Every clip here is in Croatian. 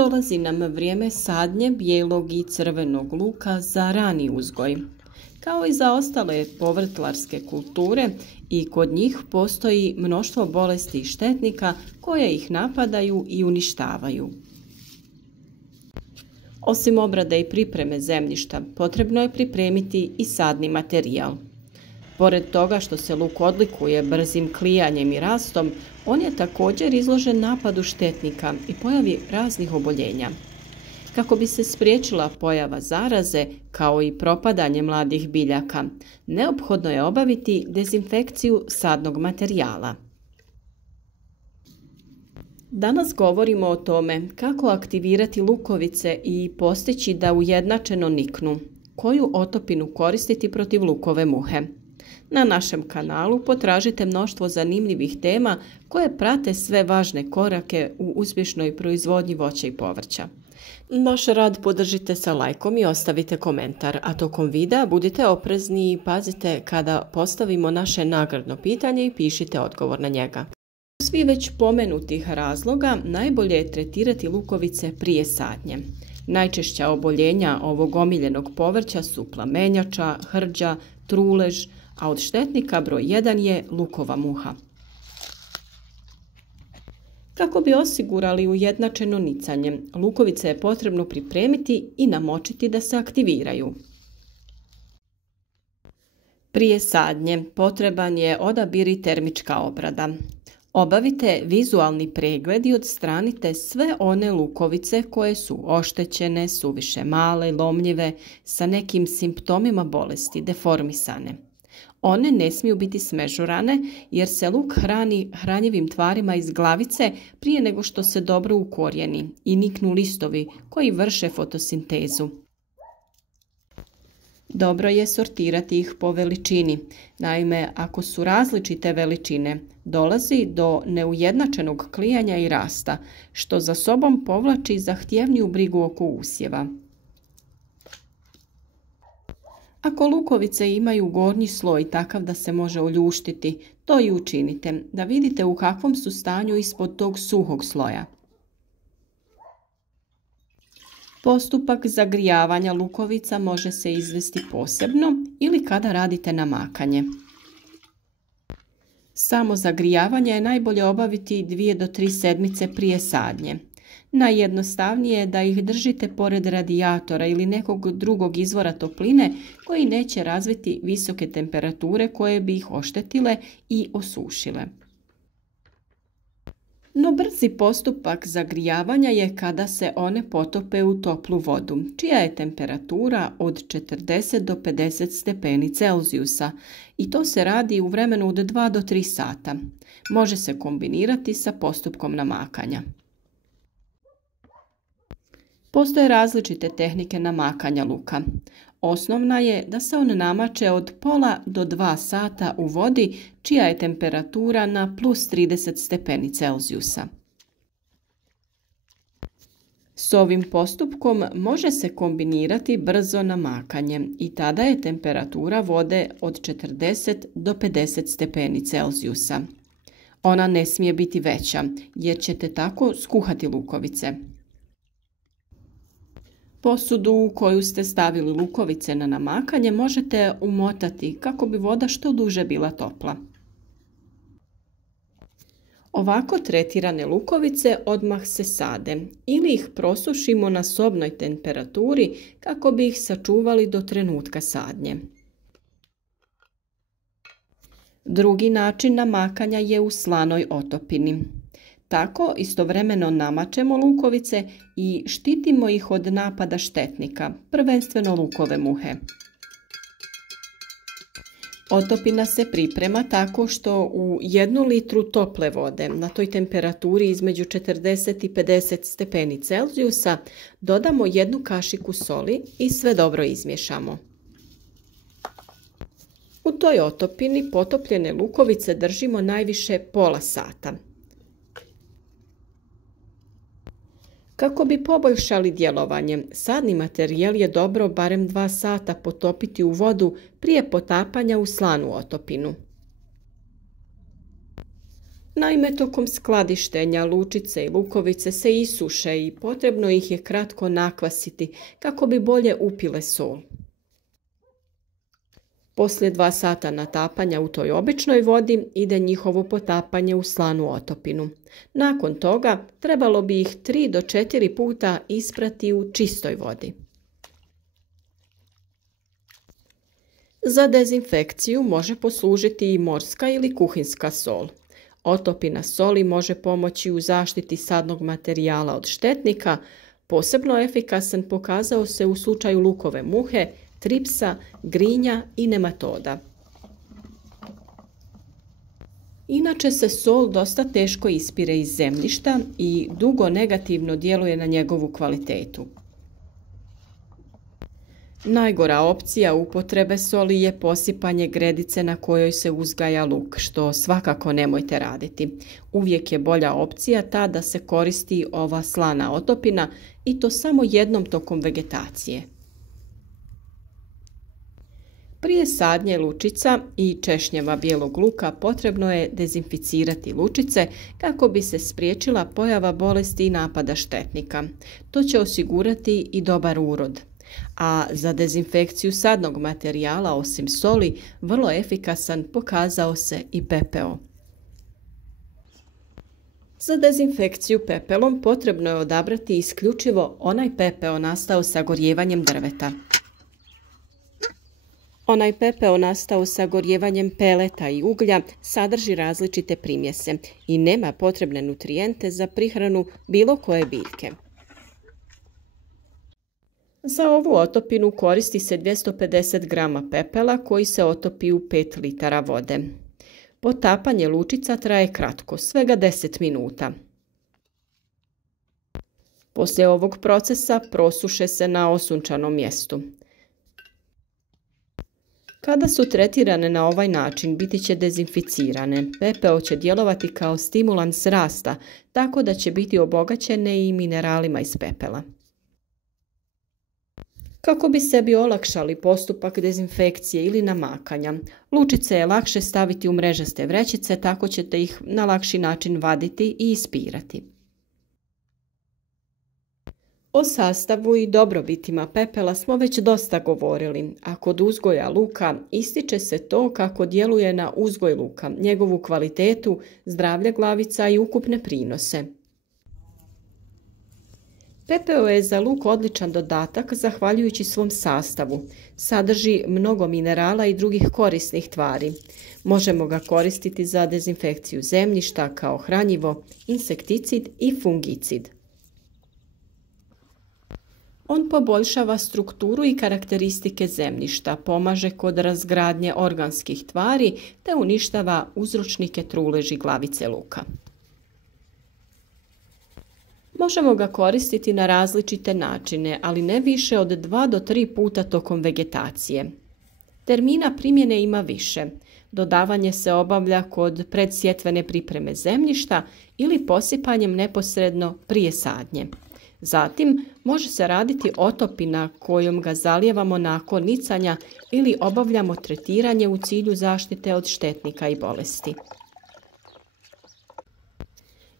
dolazi nam vrijeme sadnje bijelog i crvenog luka za rani uzgoj. Kao i za ostale povrtlarske kulture, i kod njih postoji mnoštvo bolesti i štetnika koje ih napadaju i uništavaju. Osim obrade i pripreme zemljišta, potrebno je pripremiti i sadni materijal. Pored toga što se luk odlikuje brzim klijanjem i rastom, on je također izložen napadu štetnika i pojavi raznih oboljenja. Kako bi se spriječila pojava zaraze, kao i propadanje mladih biljaka, neophodno je obaviti dezinfekciju sadnog materijala. Danas govorimo o tome kako aktivirati lukovice i postići da ujednačeno niknu, koju otopinu koristiti protiv lukove muhe. Na našem kanalu potražite mnoštvo zanimljivih tema koje prate sve važne korake u uspješnoj proizvodnji voća i povrća. Naš rad podržite sa lajkom i ostavite komentar, a tokom videa budite oprezni i pazite kada postavimo naše nagradno pitanje i pišite odgovor na njega. Svi već pomenutih razloga najbolje je tretirati lukovice prije sadnje. Najčešća oboljenja ovog omiljenog povrća su plamenjača, hrđa, trulež, a od štetnika broj 1 je lukova muha. Kako bi osigurali ujednačeno nicanje, lukovice je potrebno pripremiti i namočiti da se aktiviraju. Prije sadnje potreban je odabir i termička obrada. Obavite vizualni pregled i odstranite sve one lukovice koje su oštećene, suviše male, lomljive, sa nekim simptomima bolesti, deformisane. One ne smiju biti smežurane jer se luk hrani hranjivim tvarima iz glavice prije nego što se dobro ukorijeni i niknu listovi koji vrše fotosintezu. Dobro je sortirati ih po veličini. Naime, ako su različite veličine, dolazi do neujednačenog klijanja i rasta, što za sobom povlači zahtjevniju brigu oko usjeva. Ako lukovice imaju gornji sloj takav da se može oljuštiti, to i učinite, da vidite u kakvom su stanju ispod tog suhog sloja. Postupak zagrijavanja lukovica može se izvesti posebno ili kada radite namakanje. Samo zagrijavanje je najbolje obaviti 2 do 3 sedmice prije sadnje. Najjednostavnije je da ih držite pored radijatora ili nekog drugog izvora topline koji neće razviti visoke temperature koje bi ih oštetile i osušile. No brzi postupak zagrijavanja je kada se one potope u toplu vodu, čija je temperatura od 40 do 50 stepeni Celzijusa i to se radi u vremenu od 2 do 3 sata. Može se kombinirati sa postupkom namakanja. Postoje različite tehnike namakanja luka. Osnovna je da se on namače od pola do 2 sata u vodi čija je temperatura na plus 30 stepeni Celzijusa. S ovim postupkom može se kombinirati brzo namakanje i tada je temperatura vode od 40 do 50 stepeni Celzijusa. Ona ne smije biti veća jer ćete tako skuhati lukovice. Posudu u koju ste stavili lukovice na namakanje možete umotati kako bi voda što duže bila topla. Ovako tretirane lukovice odmah se sade ili ih prosušimo na sobnoj temperaturi kako bi ih sačuvali do trenutka sadnje. Drugi način namakanja je u slanoj otopini. Tako istovremeno namačemo lukovice i štitimo ih od napada štetnika, prvenstveno lukove muhe. Otopina se priprema tako što u 1 litru tople vode na toj temperaturi između 40 i 50 stepeni Celzijusa dodamo 1 kašiku soli i sve dobro izmiješamo. U toj otopini potopljene lukovice držimo najviše pola sata. Kako bi poboljšali djelovanje, sadni materijal je dobro barem 2 sata potopiti u vodu prije potapanja u slanu otopinu. Naime, tokom skladištenja lučice i lukovice se isuše i potrebno ih je kratko nakvasiti kako bi bolje upile sol. Poslije 2 sata natapanja u toj običnoj vodi ide njihovo potapanje u slanu otopinu. Nakon toga trebalo bi ih 3 do 4 puta isprati u čistoj vodi. Za dezinfekciju može poslužiti i morska ili kuhinska sol. Otopina soli može pomoći u zaštiti sadnog materijala od štetnika, posebno efikasan pokazao se u slučaju lukove muhe, tripsa, grinja i nematoda. Inače se sol dosta teško ispire iz zemljišta i dugo negativno djeluje na njegovu kvalitetu. Najgora opcija upotrebe soli je posipanje gredice na kojoj se uzgaja luk, što svakako nemojte raditi. Uvijek je bolja opcija ta da se koristi ova slana otopina i to samo jednom tokom vegetacije. Prije sadnje lučica i češnjeva bijelog luka potrebno je dezinficirati lučice kako bi se spriječila pojava bolesti i napada štetnika. To će osigurati i dobar urod. A za dezinfekciju sadnog materijala osim soli vrlo efikasan pokazao se i pepeo. Za dezinfekciju pepelom potrebno je odabrati isključivo onaj pepeo nastao sagorjevanjem drveta. Onaj pepeo nastao sagorjevanjem peleta i uglja sadrži različite primjese i nema potrebne nutrijente za prihranu bilo koje biljke. Za ovu otopinu koristi se 250 grama pepela koji se otopi u 5 litara vode. Potapanje lučica traje kratko, svega 10 minuta. Poslije ovog procesa prosuše se na osunčanom mjestu. Kada su tretirane na ovaj način, biti će dezinficirane. Pepeo će djelovati kao stimulans rasta, tako da će biti obogaćene i mineralima iz pepela. Kako bi sebi olakšali postupak dezinfekcije ili namakanja, lučice je lakše staviti u mrežaste vrećice, tako ćete ih na lakši način vaditi i ispirati. O sastavu i dobrobitima pepela smo već dosta govorili, a kod uzgoja luka ističe se to kako djeluje na uzgoj luka, njegovu kvalitetu, zdravlje glavica i ukupne prinose. Pepeo je za luk odličan dodatak zahvaljujući svom sastavu. Sadrži mnogo minerala i drugih korisnih tvari. Možemo ga koristiti za dezinfekciju zemljišta kao hranjivo, insekticid i fungicid. On poboljšava strukturu i karakteristike zemljišta, pomaže kod razgradnje organskih tvari te uništava uzročnike truleži glavice luka. Možemo ga koristiti na različite načine, ali ne više od 2 do 3 puta tokom vegetacije. Termina primjene ima više. Dodavanje se obavlja kod predsjetvene pripreme zemljišta ili posipanjem neposredno prije sadnje. Zatim može se raditi otopina kojom ga zalijevamo nakon nicanja ili obavljamo tretiranje u cilju zaštite od štetnika i bolesti.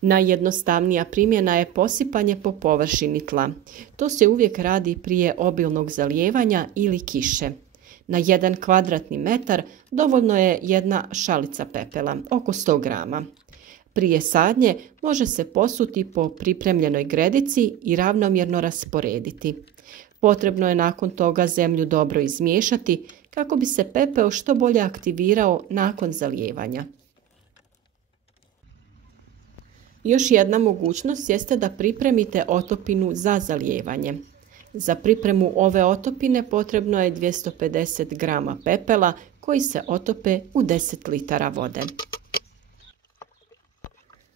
Najjednostavnija primjena je posipanje po površini tla. To se uvijek radi prije obilnog zalijevanja ili kiše. Na 1 kvadratni metar dovoljno je 1 šalica pepela, oko 100 grama. Prije sadnje može se posuti po pripremljenoj gredici i ravnomjerno rasporediti. Potrebno je nakon toga zemlju dobro izmiješati kako bi se pepeo što bolje aktivirao nakon zalijevanja. Još jedna mogućnost jeste da pripremite otopinu za zalijevanje. Za pripremu ove otopine potrebno je 250 grama pepela koji se otope u 10 litara vode.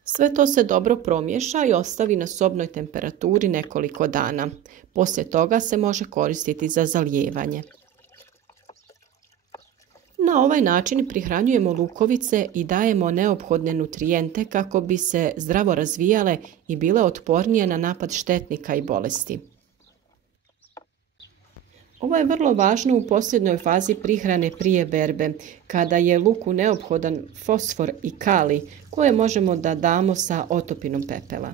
Sve to se dobro promiješa i ostavi na sobnoj temperaturi nekoliko dana. Poslije toga se može koristiti za zalijevanje. Na ovaj način prihranjujemo lukovice i dajemo neophodne nutrijente kako bi se zdravo razvijale i bile otpornije na napad štetnika i bolesti. Ovo je vrlo važno u posljednjoj fazi prihrane prije berbe, kada je luku neophodan fosfor i kalij koje možemo da damo sa otopinom pepela.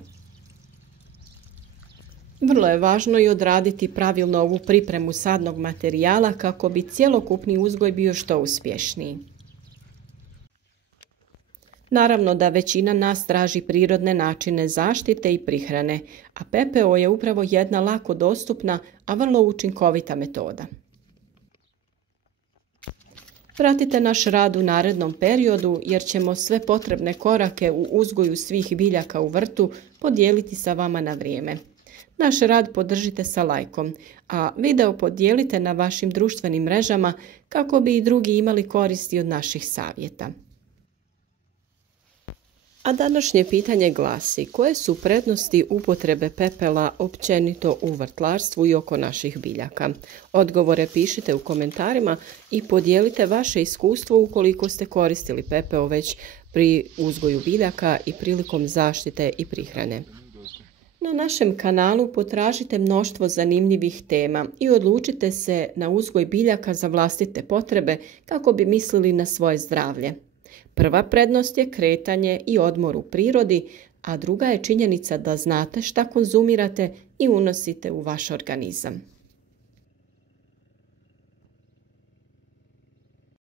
Vrlo je važno i odraditi pravilno ovu pripremu sadnog materijala kako bi cjelokupni uzgoj bio što uspješniji. Naravno da većina nas traži prirodne načine zaštite i prihrane, a PPO je upravo jedna lako dostupna, a vrlo učinkovita metoda. Pratite naš rad u narednom periodu jer ćemo sve potrebne korake u uzgoju svih biljaka u vrtu podijeliti sa vama na vrijeme. Naš rad podržite sa lajkom, a video podijelite na vašim društvenim mrežama kako bi i drugi imali koristi od naših savjeta. A današnje pitanje glasi: koje su prednosti upotrebe pepela općenito u vrtlarstvu i oko naših biljaka? Odgovore pišite u komentarima i podijelite vaše iskustvo ukoliko ste koristili pepeo već pri uzgoju biljaka i prilikom zaštite i prihrane. Na našem kanalu potražite mnoštvo zanimljivih tema i odlučite se na uzgoj biljaka za vlastite potrebe kako bi mislili na svoje zdravlje. Prva prednost je kretanje i odmor u prirodi, a druga je činjenica da znate šta konzumirate i unosite u vaš organizam.